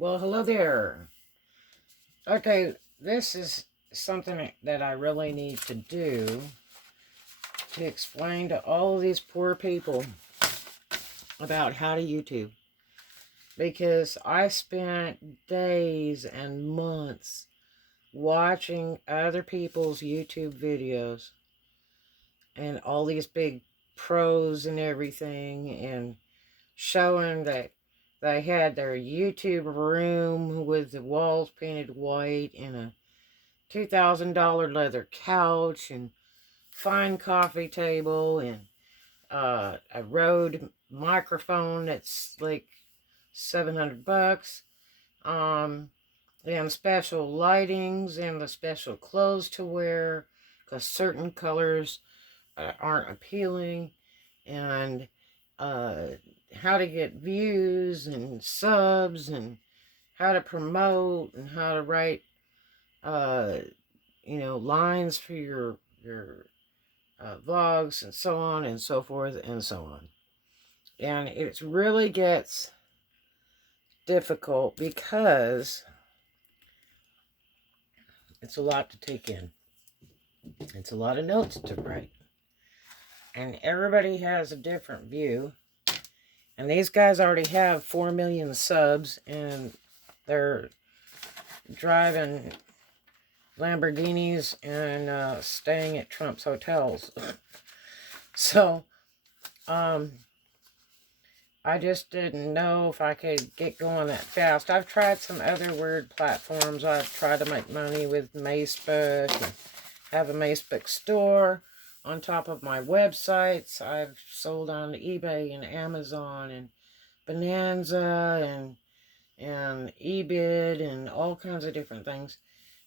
Well, hello there. Okay, this is something that I really need to do to explain to all of these poor people about how to YouTube. Because I spent days and months watching other people's YouTube videos and all these big pros and everything, and showing that they had their YouTube room with the walls painted white and a $2,000 leather couch and fine coffee table and a Rode microphone that's like $700. Um, and special lightings and the special clothes to wear because certain colors aren't appealing, and uh, how to get views and subs and how to promote and how to write uh, lines for your vlogs and so on and so forth and so on. And it really gets difficult because it's a lot to take in. It's a lot of notes to write. And everybody has a different view. And these guys already have 4 million subs, and they're driving Lamborghinis and staying at Trump's hotels. So, I just didn't know if I could get going that fast. I've tried some other weird platforms. I've tried to make money with Facebook and have a Facebook store on top of my websites. I've sold on eBay and Amazon and Bonanza and eBid and all kinds of different things.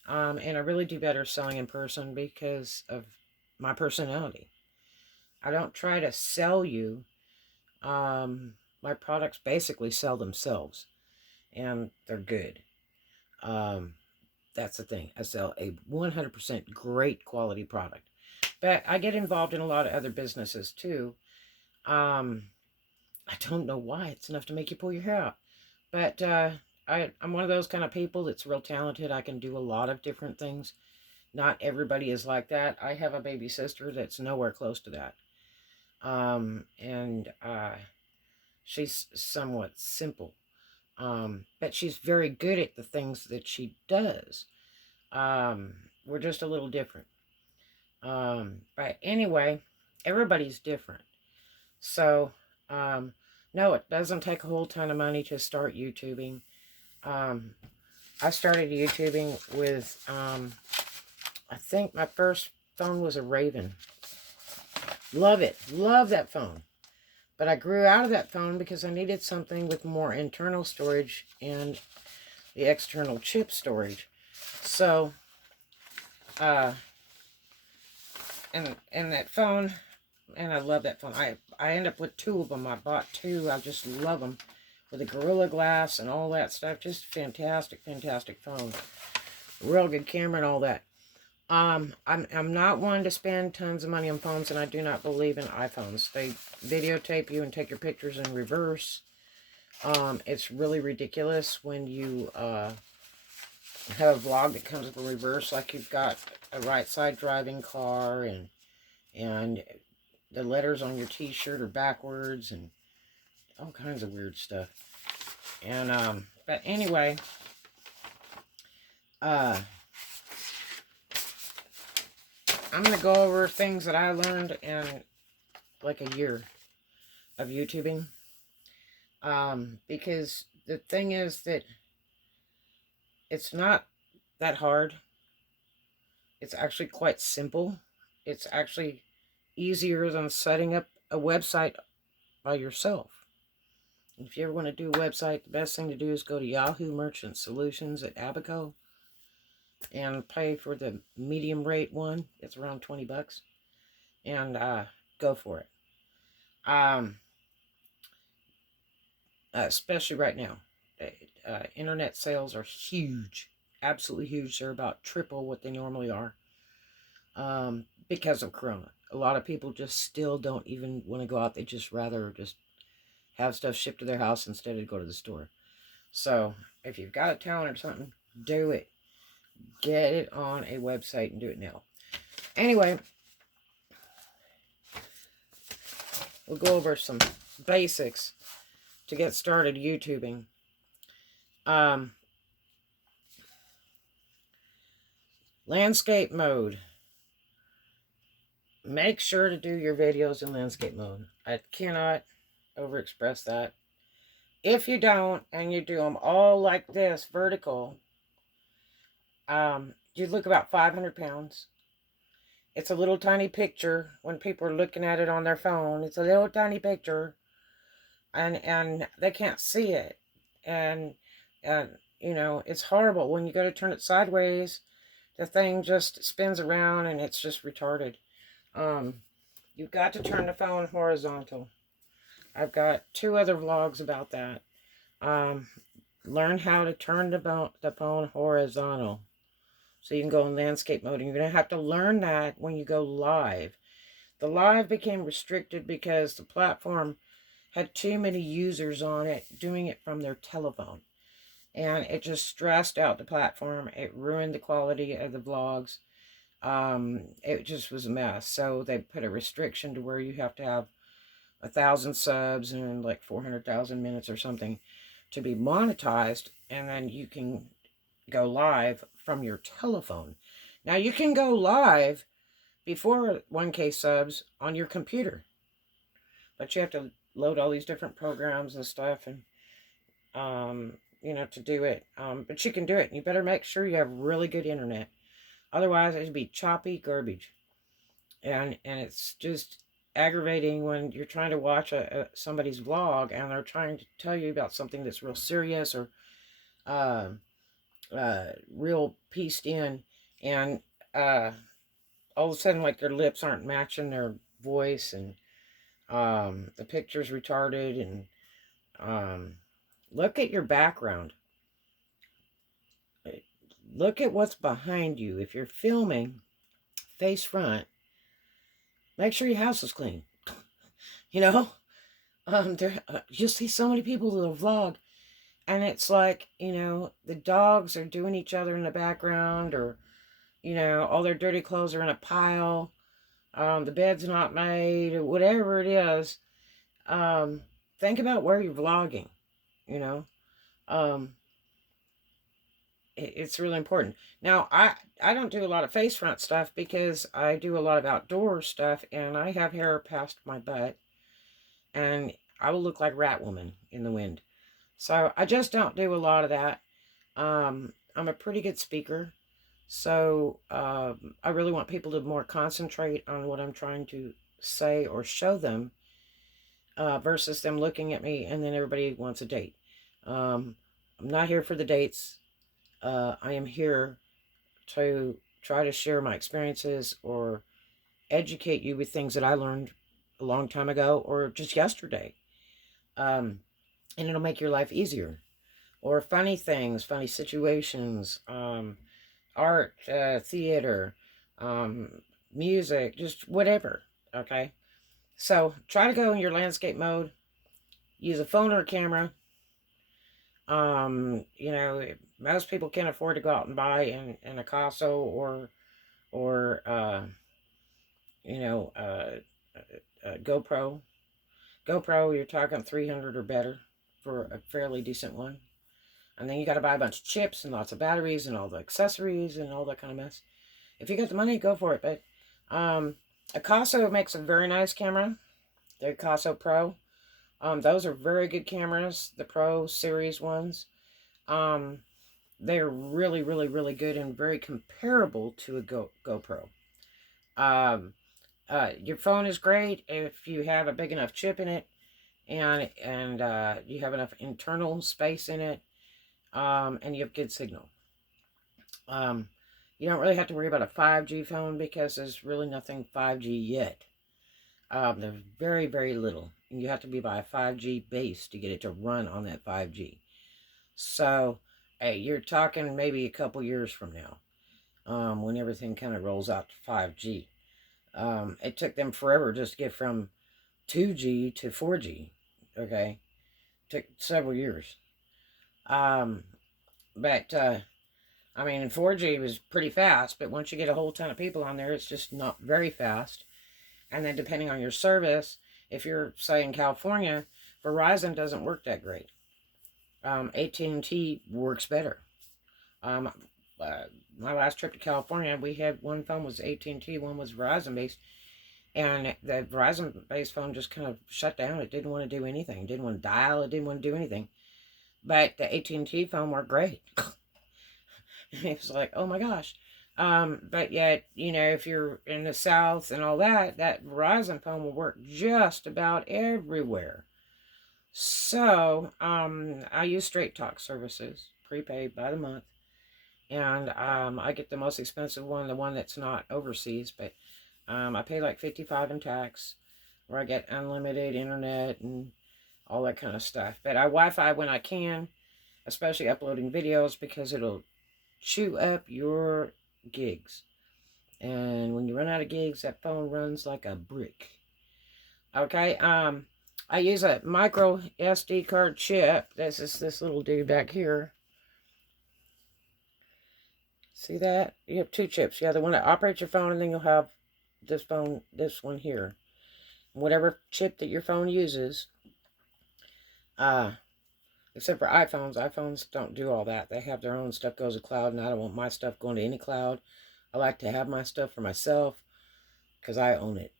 And I really do better selling in person because of my personality. I don't try to sell you. My products basically sell themselves, and they're good. Um, that's the thing. I sell a 100% great quality product. But I get involved in a lot of other businesses too. I don't know why. It's enough to make you pull your hair out. But I'm one of those kind of people that's real talented. I can do a lot of different things. Not everybody is like that. I have a baby sister that's nowhere close to that. And she's somewhat simple. But she's very good at the things that she does. We're just a little different. But anyway, everybody's different. So, no, it doesn't take a whole ton of money to start YouTubing. I started YouTubing with, I think my first phone was a Raven. Love it. Love that phone. But I grew out of that phone because I needed something with more internal storage and the external chip storage. So, and that phone, and I love that phone. I end up with 2 of them. I bought 2. I just love them. With the Gorilla Glass and all that stuff. Just fantastic, fantastic phone. Real good camera and all that. I'm not one to spend tons of money on phones, and I do not believe in iPhones. They videotape you and take your pictures in reverse. It's really ridiculous when you have a vlog that comes in reverse, like you've got a right side driving car and the letters on your t-shirt are backwards and all kinds of weird stuff. And but anyway, I'm going to go over things that I learned in like a year of YouTubing. Because the thing is that it's not that hard. It's actually quite simple. It's actually easier than setting up a website by yourself. If you ever want to do a website, the best thing to do is go to Yahoo Merchant Solutions at Abaco and pay for the medium rate one. It's around 20 bucks. And go for it. Especially right now. Internet sales are huge. Absolutely huge. They're about triple what they normally are. Because of Corona. A lot of people just still don't even want to go out. They just rather just have stuff shipped to their house instead of go to the store. So, if you've got a talent or something, do it. Get it on a website and do it now. Anyway, we'll go over some basics to get started YouTubing. Landscape mode. Make sure to do your videos in landscape mode. I cannot overexpress that. If you don't, and you do them all like this, vertical, you look about 500 pounds. It's a little tiny picture when people are looking at it on their phone. It's a little tiny picture, and they can't see it. And you know, it's horrible. When you go to turn it sideways, the thing just spins around and it's just retarded. You've got to turn the phone horizontal. I've got 2 other vlogs about that. Learn how to turn the phone horizontal so you can go in landscape mode. And you're going to have to learn that when you go live. The live became restricted because the platform had too many users on it doing it from their telephone. And it just stressed out the platform. It ruined the quality of the vlogs. It just was a mess. So they put a restriction to where you have to have 1,000 subs and like 400,000 minutes or something to be monetized, and then you can go live from your telephone. Now you can go live before 1K subs on your computer, but you have to load all these different programs and stuff, and you know, to do it. But you can do it. And you better make sure you have really good internet. Otherwise, it'd be choppy garbage. And it's just aggravating when you're trying to watch somebody's vlog and they're trying to tell you about something that's real serious or real pieced in, and all of a sudden, like, their lips aren't matching their voice, and the picture's retarded, and look at your background. Look at what's behind you. If you're filming face front, make sure your house is clean. You know, you see so many people that vlog, and it's like, you know, the dogs are doing each other in the background, or, you know, all their dirty clothes are in a pile. The bed's not made, or whatever it is. Think about where you're vlogging, you know. It's really important. Now, I don't do a lot of face front stuff because I do a lot of outdoor stuff, and I have hair past my butt, and I will look like Rat Woman in the wind. So I just don't do a lot of that. I'm a pretty good speaker, so I really want people to more concentrate on what I'm trying to say or show them, versus them looking at me and then everybody wants a date. I'm not here for the dates. I am here to try to share my experiences or educate you with things that I learned a long time ago or just yesterday. And it'll make your life easier. Or funny things, funny situations, art, theater, music, just whatever, okay? So try to go in your landscape mode. Use a phone or a camera. You know, most people can't afford to go out and buy an Picasso or you know, a GoPro. GoPro, you're talking 300 or better for a fairly decent one. And then you got to buy a bunch of chips and lots of batteries and all the accessories and all that kind of mess. If you got the money, go for it. But a Picasso makes a very nice camera. The Picasso Pro. Those are very good cameras. The Pro series ones. They're really, really, really good and very comparable to a GoPro. Your phone is great if you have a big enough chip in it, and you have enough internal space in it, and you have good signal. You don't really have to worry about a 5G phone because there's really nothing 5G yet. There's very, very little. And you have to be by a 5G base to get it to run on that 5G. So, hey, you're talking maybe a couple years from now, when everything kind of rolls out to 5G. It took them forever just to get from 2G to 4G, okay? It took several years. Um, but, I mean, 4G was pretty fast, but once you get a whole ton of people on there, it's just not very fast. And then depending on your service, if you're, say, in California, Verizon doesn't work that great. AT&T works better. Um, uh, my last trip to California, we had one phone was AT&T, one was Verizon based, and the Verizon based phone just kind of shut down. It didn't want to do anything. It didn't want to dial. It didn't want to do anything. But the AT&T phone worked great. It was like, oh my gosh. But yet, you know, if you're in the South and all that, that Verizon phone will work just about everywhere. So, I use Straight Talk services, prepaid by the month. And I get the most expensive one, the one that's not overseas, but I pay like $55 in tax, where I get unlimited internet and all that kind of stuff. But I Wi-Fi when I can, especially uploading videos, because it'll chew up your gigs. And when you run out of gigs, that phone runs like a brick. Okay, I use a micro SD card chip. This is this little dude back here. See that? You have two chips. You have the one that operates your phone, and then you'll have this one here. Whatever chip that your phone uses, except for iPhones don't do all that. They have their own stuff goes to cloud, and I don't want my stuff going to any cloud. I like to have my stuff for myself because I own it.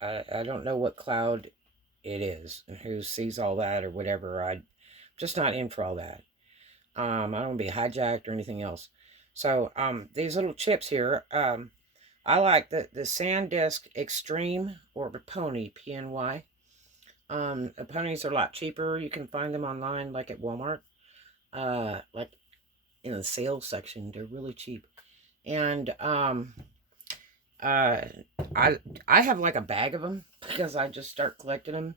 I don't know what cloud it is and who sees all that or whatever. I'm just not in for all that. I don't want to be hijacked or anything else. So these little chips here, I like the SanDisk Extreme or the Pony, PNY. The ponies are a lot cheaper. You can find them online, like at Walmart. Like in the sales section, they're really cheap. And I have like a bag of them because I just start collecting them.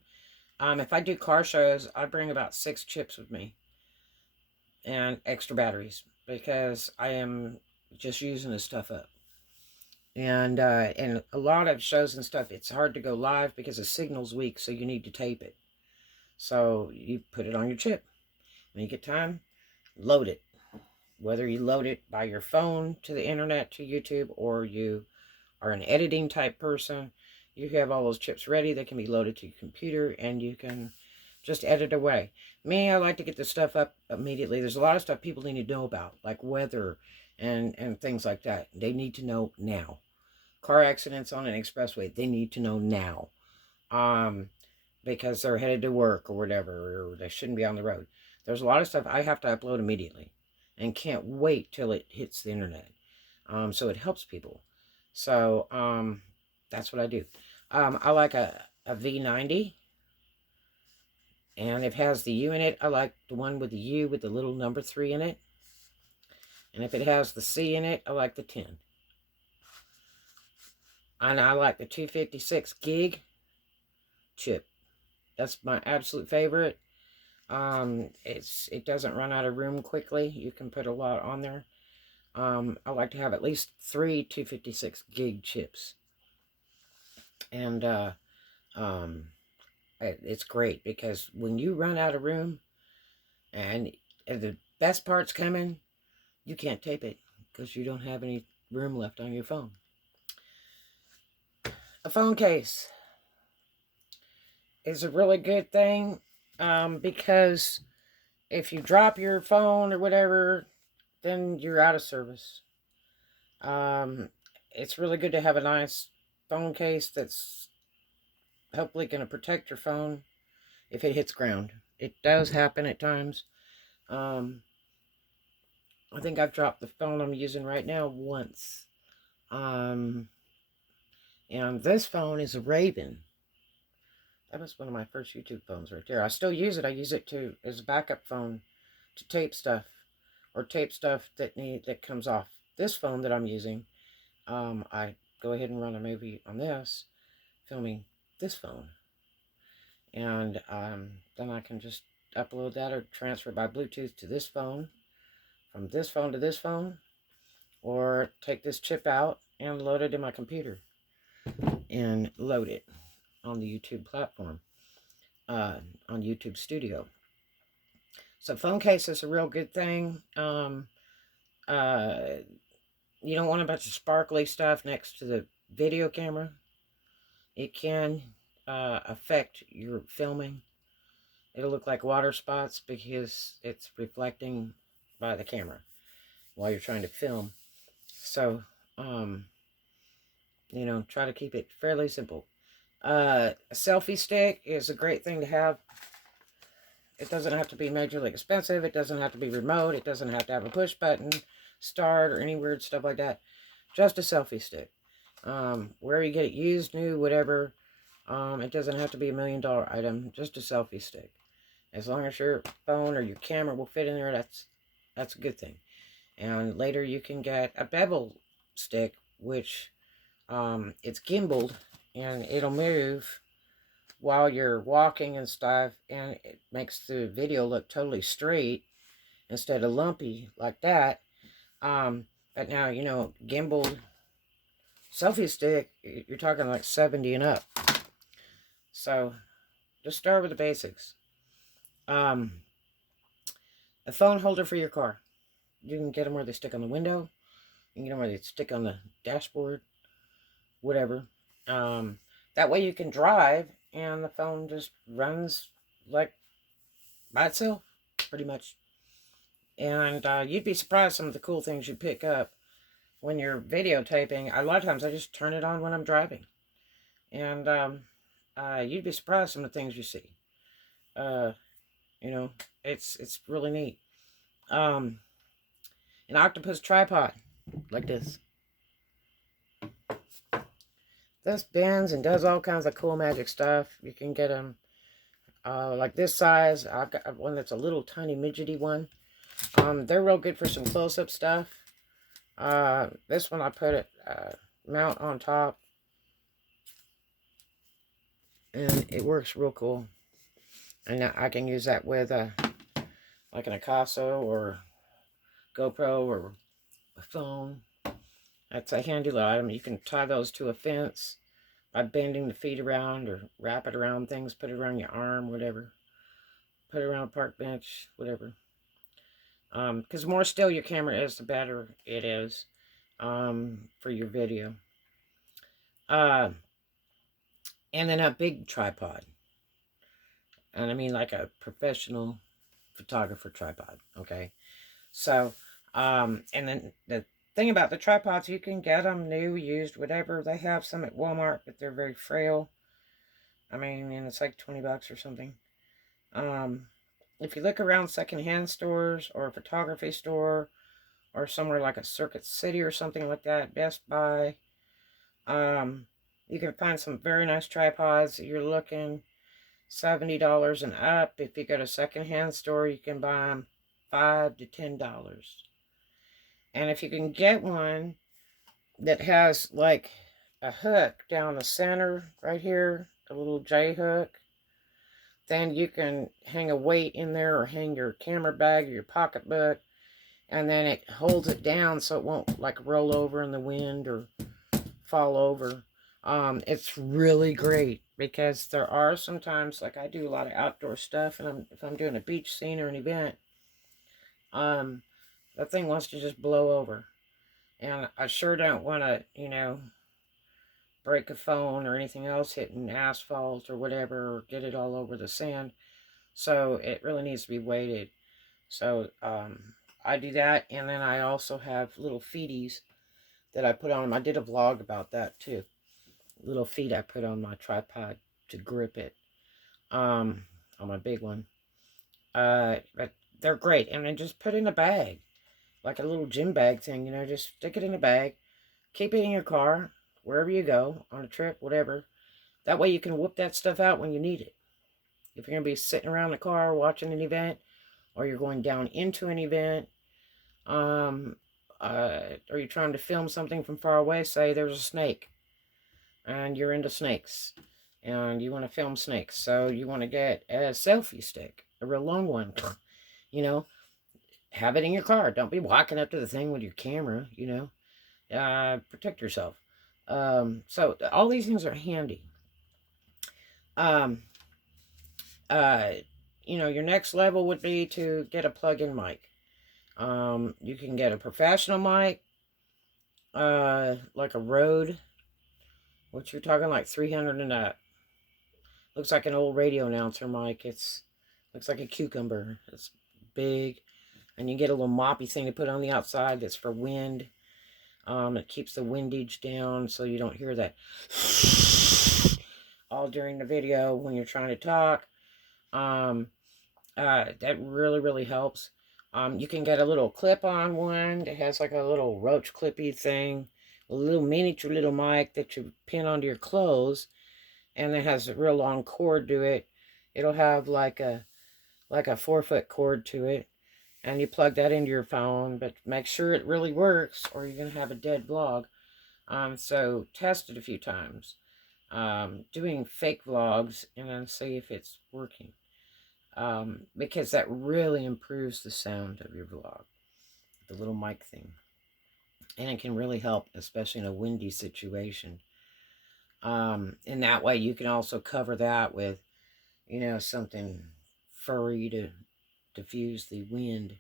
If I do car shows, I bring about 6 chips with me and extra batteries because I am just using this stuff up. And a lot of shows and stuff, it's hard to go live because the signal's weak, so you need to tape it. So you put it on your chip. When you get time, load it. Whether you load it by your phone to the internet, to YouTube, or you are an editing type person, you have all those chips ready. They can be loaded to your computer, and you can just edit away. Me, I like to get the stuff up immediately. There's a lot of stuff people need to know about, like weather and things like that. They need to know now. Car accidents on an expressway, they need to know now. Because they're headed to work or whatever, or they shouldn't be on the road. There's a lot of stuff I have to upload immediately and can't wait till it hits the internet. So it helps people. So that's what I do. I like a V90, and if it has the U in it, I like the one with the U with the little number 3 in it. And if it has the C in it, I like the 10. And I like the 256 gig chip. That's my absolute favorite. It doesn't run out of room quickly. You can put a lot on there. I like to have at least 3 256 gig chips. And it's great because when you run out of room and the best part's coming, you can't tape it because you don't have any room left on your phone. A phone case is a really good thing because if you drop your phone or whatever, then you're out of service. It's really good to have a nice phone case that's hopefully going to protect your phone if it hits ground. It does happen at times. I think I've dropped the phone I'm using right now once. And this phone is a Raven. That was one of my first YouTube phones right there. I still use it. I use it as a backup phone to tape stuff or tape stuff that comes off this phone that I'm using. I go ahead and run a movie on this, filming this phone. And then I can just upload that or transfer by Bluetooth to this phone, from this phone to this phone, or take this chip out and load it in my computer and load it on the YouTube platform, on YouTube Studio. So phone case is a real good thing. Uh, you don't want a bunch of sparkly stuff next to the video camera. It can affect your filming. It'll look like water spots because it's reflecting by the camera while you're trying to film. So, you know, try to keep it fairly simple. A selfie stick is a great thing to have. It doesn't have to be majorly expensive. It doesn't have to be remote. It doesn't have to have a push button, start, or any weird stuff like that. Just a selfie stick. Where you get it used, new, whatever. It doesn't have to be $1,000,000 item. Just a selfie stick. As long as your phone or your camera will fit in there, that's a good thing. And later you can get a bevel stick, which it's gimbaled, and it'll move while you're walking and stuff, and it makes the video look totally straight instead of lumpy like that. But now, you know, gimbal selfie stick, you're talking like 70 and up. So just start with the basics. A phone holder for your car. You can get them where they stick on the window. You can get them where they stick on the dashboard. Whatever. That way you can drive and the phone just runs like by itself, pretty much. And you'd be surprised some of the cool things you pick up when you're videotaping. A lot of times I just turn it on when I'm driving. And you'd be surprised some of the things you see. You know, it's really neat. An octopus tripod, like this. This bends and does all kinds of cool magic stuff. You can get them like this size. I've got one that's a little tiny midgety one. They're real good for some close-up stuff. This one I put it mount on top, and it works real cool. And I can use that with like an ahbez or GoPro or a phone. That's a handy little item. You can tie those to a fence by bending the feet around or wrap it around things, put it around your arm, whatever. Put it around a park bench, whatever. Because the more still your camera is, the better it is for your video. And then a big tripod. And I mean like a professional photographer tripod, okay? So, and then the thing about the tripods, you can get them new, used, whatever. They have some at Walmart, but they're very frail. I mean, and it's like 20 bucks or something. If you look around secondhand stores or a photography store or somewhere like a Circuit City or something like that, Best Buy, you can find some very nice tripods. You're looking $70 and up. If you go to a secondhand store, you can buy them $5 to $10. And if you can get one that has like a hook down the center right here, a little J hook, then you can hang a weight in there or hang your camera bag or your pocketbook, and then it holds it down so it won't like roll over in the wind or fall over. It's really great because there are sometimes, like I do a lot of outdoor stuff, and if I'm doing a beach scene or an event, that thing wants to just blow over. And I sure don't want to, you know, break a phone or anything else hitting asphalt or whatever, or get it all over the sand. So it really needs to be weighted. So I do that, and then I also have little feeties that I put on them. I did a vlog about that too. Little feet I put on my tripod to grip it on my big one. But they're great, and then just put in a bag, like a little gym bag thing, you know, just stick it in a bag, keep it in your car, wherever you go, on a trip, whatever. That way you can whip that stuff out when you need it. If you're going to be sitting around the car watching an event, or you're going down into an event, or you're trying to film something from far away, say there's a snake, and you're into snakes, and you want to film snakes, so you want to get a selfie stick, a real long one, you know, have it in your car. Don't be walking up to the thing with your camera, you know. Protect yourself. So all these things are handy. You your next level would be to get a plug-in mic. You can get a professional mic, like a Rode, which you're talking like 300 and up. Looks like an old radio announcer mic. Looks like a cucumber. It's big. And you get a little moppy thing to put on the outside that's for wind. It keeps the windage down so you don't hear that all during the video when you're trying to talk. That really, really helps. You can get a little clip-on one that has like a little roach clippy thing. A little miniature little mic that you pin onto your clothes. And it has a real long cord to it. It'll have like a 4-foot cord to it. And you plug that into your phone, but make sure it really works or you're going to have a dead vlog. So test it a few times. Doing fake vlogs and then see if it's working. Because that really improves the sound of your vlog. The little mic thing. And it can really help, especially in a windy situation. And that way you can also cover that with, something furry to diffuse the wind.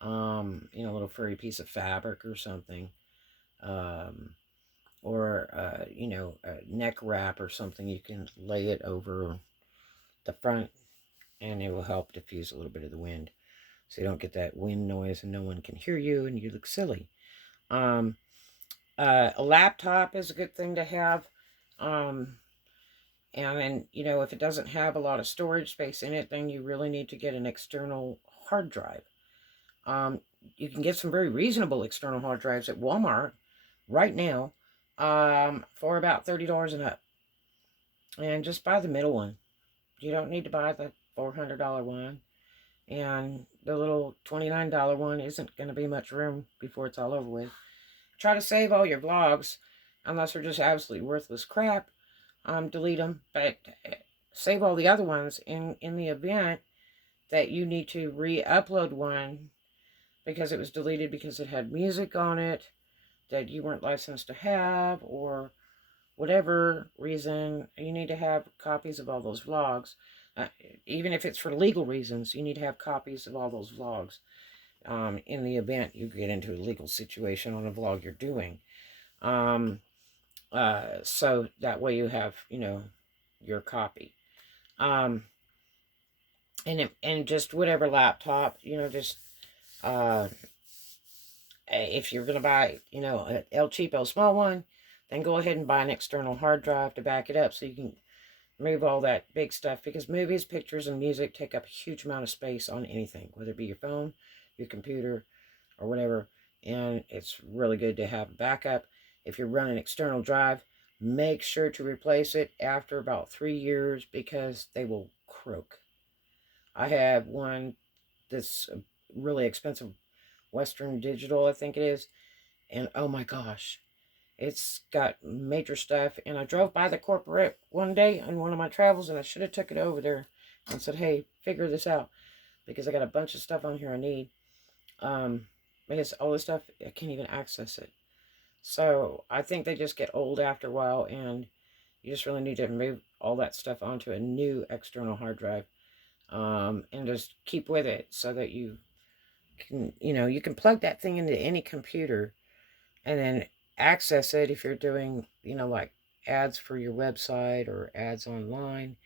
A little furry piece of fabric or something. Or a neck wrap or something. You can lay it over the front and it will help diffuse a little bit of the wind. So you don't get that wind noise and no one can hear you and you look silly. A laptop is a good thing to have. And then, if it doesn't have a lot of storage space in it, then you really need to get an external hard drive. You can get some very reasonable external hard drives at Walmart right now for about $30 and up. And just buy the middle one. You don't need to buy the $400 one. And the little $29 one isn't going to be much room before it's all over with. Try to save all your vlogs, unless they're just absolutely worthless crap. Delete them, but save all the other ones in the event that you need to re-upload one because it was deleted because it had music on it that you weren't licensed to have, or whatever reason. You need to have copies of all those vlogs. Even if it's for legal reasons, you need to have copies of all those vlogs in the event you get into a legal situation on a vlog you're doing. So that way you have, your copy. And just whatever laptop, just, if you're going to buy, an El Cheapo small one, then go ahead and buy an external hard drive to back it up so you can move all that big stuff, because movies, pictures, and music take up a huge amount of space on anything, whether it be your phone, your computer, or whatever. And it's really good to have a backup. If you're running an external drive, make sure to replace it after about 3 years because they will croak. I have one that's really expensive, Western Digital, I think it is. And oh my gosh, it's got major stuff. And I drove by the corporate one day on one of my travels, and I should have took it over there and said, hey, figure this out, because I got a bunch of stuff on here I need. Because all this stuff, I can't even access it. So I think they just get old after a while, and you just really need to move all that stuff onto a new external hard drive, and just keep with it so that you can, you can plug that thing into any computer and then access it if you're doing, like ads for your website or ads online.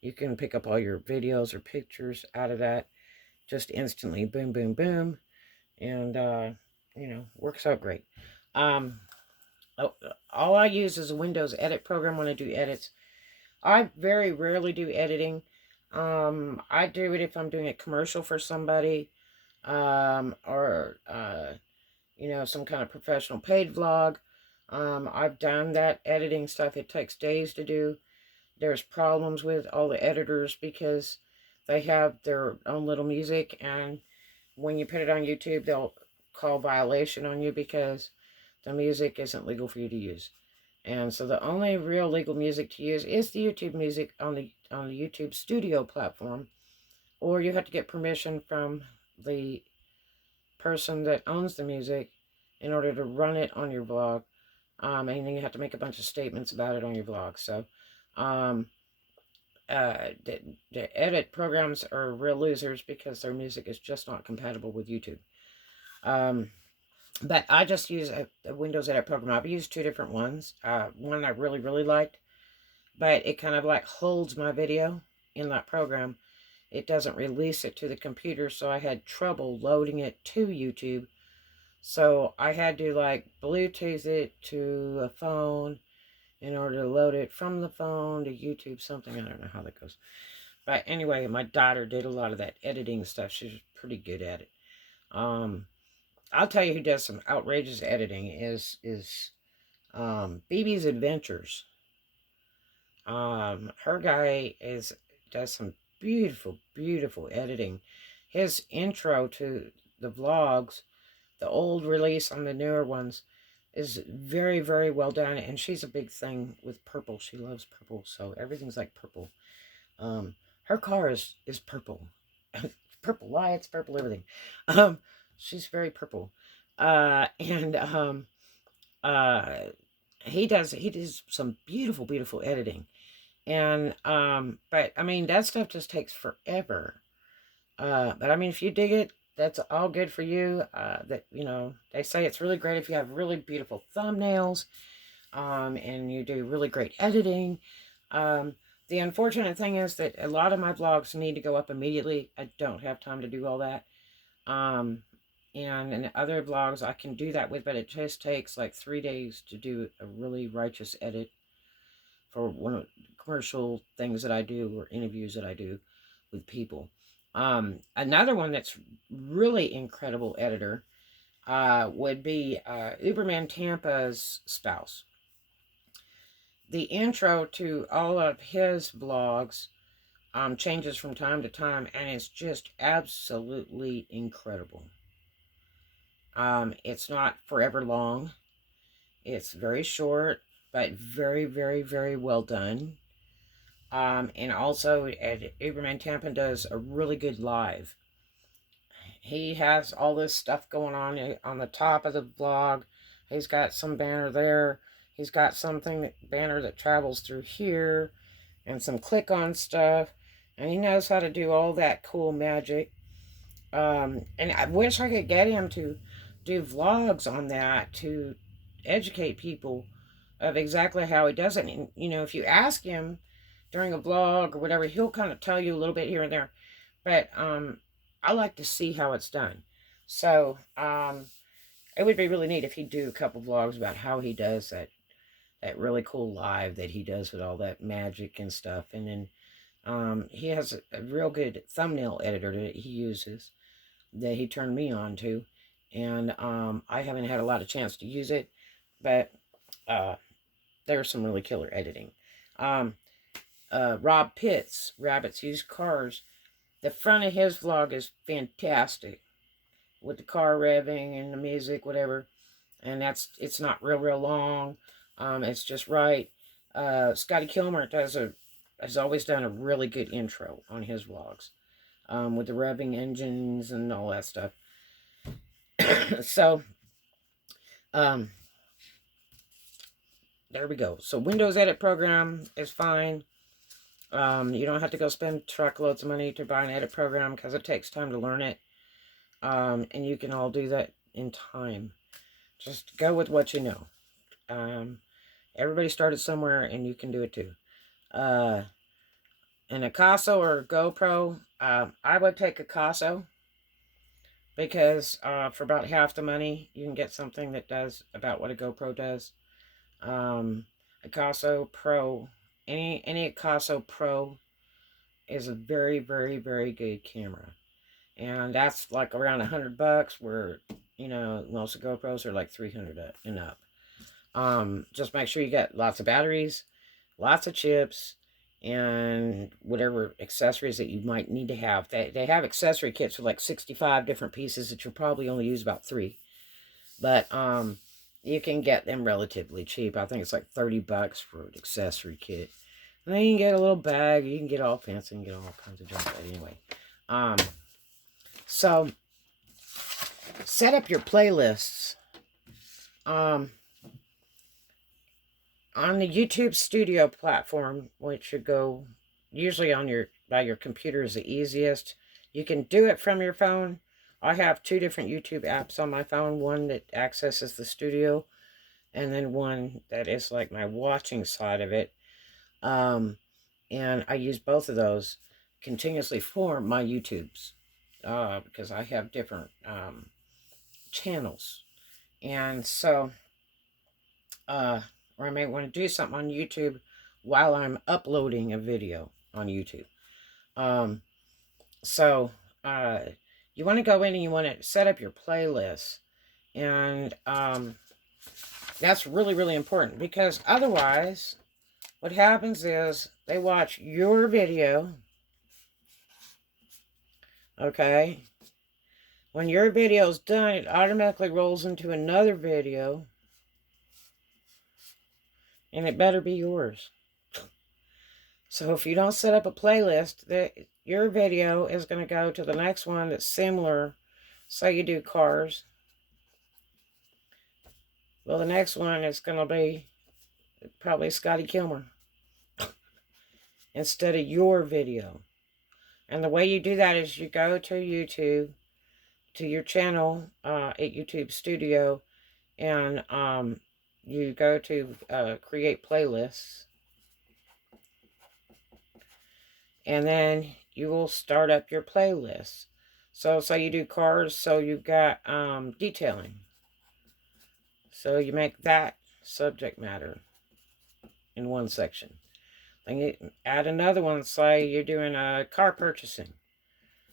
You can pick up all your videos or pictures out of that just instantly. Boom, boom, boom. And, works out great. All I use is a Windows edit program when I do edits. I very rarely do editing. I do it if I'm doing a commercial for somebody, or, some kind of professional paid vlog. I've done that editing stuff. It takes days to do. There's problems with all the editors because they have their own little music, and when you put it on YouTube, they'll call violation on you because the music isn't legal for you to use. And so the only real legal music to use is the YouTube music on the YouTube Studio platform, or you have to get permission from the person that owns the music in order to run it on your vlog. And then you have to make a bunch of statements about it on your vlog. So the edit programs are real losers because their music is just not compatible with YouTube. But I just use a Windows Edit program. I've used two different ones. One I really, really liked, but it kind of like holds my video in that program. It doesn't release it to the computer, so I had trouble loading it to YouTube. So I had to like Bluetooth it to a phone in order to load it from the phone to YouTube, something. I don't know how that goes. But anyway, my daughter did a lot of that editing stuff. She's pretty good at it. I'll tell you who does some outrageous editing is BB's Adventures. Her guy does some beautiful, beautiful editing. His intro to the vlogs, the old release on the newer ones, is very, very well done. And she's a big thing with purple. She loves purple, so everything's like purple. Her car is purple. Purple lights, purple everything. She's very purple. He does some beautiful, beautiful editing. And, but, I mean, that stuff just takes forever. But, I mean, if you dig it, that's all good for you. That, you know, they say it's really great if you have really beautiful thumbnails, and you do really great editing. The unfortunate thing is that a lot of my vlogs need to go up immediately. I don't have time to do all that. And in other vlogs I can do that with, but it just takes like 3 days to do a really righteous edit for one of the commercial things that I do or interviews that I do with people. Another one that's really incredible editor would be Uberman Tampa's spouse. The intro to all of his vlogs changes from time to time, and it's just absolutely incredible. It's not forever long. It's very short, but very, very, very well done. And also, Uberman Tampa does a really good live. He has all this stuff going on the top of the vlog. He's got some banner there. He's got banner that travels through here, and some click-on stuff. And he knows how to do all that cool magic. And I wish I could get him to do vlogs on that to educate people of exactly how he does it. And, you know, if you ask him during a vlog or whatever, he'll kind of tell you a little bit here and there. But I like to see how it's done. So it would be really neat if he'd do a couple vlogs about how he does that really cool live that he does with all that magic and stuff. And then he has a real good thumbnail editor that he uses that he turned me on to. And I haven't had a lot of chance to use it, but there's some really killer editing. Rob Pitts, Rabbits Use Cars. The front of his vlog is fantastic with the car revving and the music, whatever. And it's not real long. It's just right. Scotty Kilmer has always done a really good intro on his vlogs, with the revving engines and all that stuff. So, there we go. So Windows Edit program is fine. You don't have to go spend truckloads of money to buy an edit program because it takes time to learn it. And you can all do that in time. Just go with what you know. Everybody started somewhere, and you can do it too. An Acaso or GoPro, I would take Acaso because for about half the money, you can get something that does about what a GoPro does. Acaso Pro, any Acaso Pro is a very, very, very good camera. And that's like around $100, where, you know, most of GoPros are like $300 and up. Just make sure you get lots of batteries, lots of chips, and whatever accessories that you might need to have. They have accessory kits with like 65 different pieces that you'll probably only use about 3. But you can get them relatively cheap. I think it's like $30 for an accessory kit. And then you can get a little bag. You can get all fancy and get all kinds of junk. But anyway, so set up your playlists. On the YouTube Studio platform, which you go usually by your computer is the easiest. You can do it from your phone. I have 2 different YouTube apps on my phone. One that accesses the studio, and then one that is like my watching side of it. And I use both of those continuously for my YouTubes, because I have different channels. And so, or I may want to do something on YouTube while I'm uploading a video on YouTube. So, you want to go in and you want to set up your playlist. And that's really, really important, because otherwise, what happens is they watch your video, okay? When your video's done, it automatically rolls into another video, and it better be yours. So if you don't set up a playlist, your video is going to go to the next one that's similar. Say you do cars. Well, the next one is going to be probably Scotty Kilmer instead of your video. And the way you do that is you go to YouTube, to your channel at YouTube Studio, and you go to create playlists. And then you will start up your playlist. So say you do cars, so you've got detailing. So you make that subject matter in one section. Then you add another one, say you're doing car purchasing.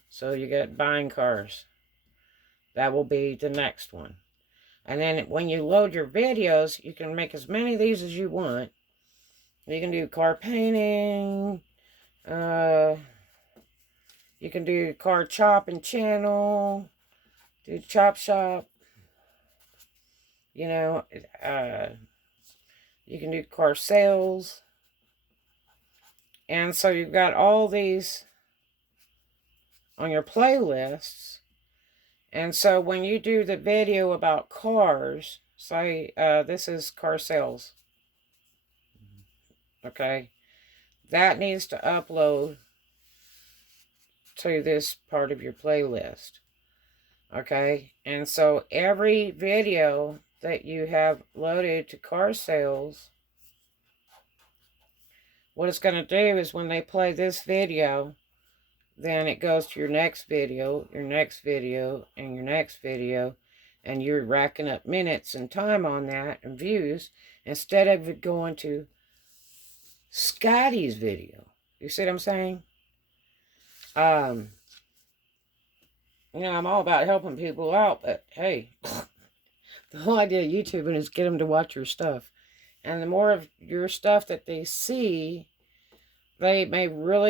So you get buying cars. That will be the next one. And then when you load your videos, you can make as many of these as you want. You can do car painting. You can do car chopping channel. Do chop shop. You know, you can do car sales. And so you've got all these on your playlists. And so when you do the video about cars, say this is car sales. Okay. That needs to upload to this part of your playlist. Okay. And so every video that you have loaded to car sales, what it's going to do is when they play this video, then it goes to your next video, your next video, and your next video, and you're racking up minutes and time on that and views instead of it going to Scotty's video. You see what I'm saying? You know, I'm all about helping people out, but hey, the whole idea of YouTubing is get them to watch your stuff. And the more of your stuff that they see, they may really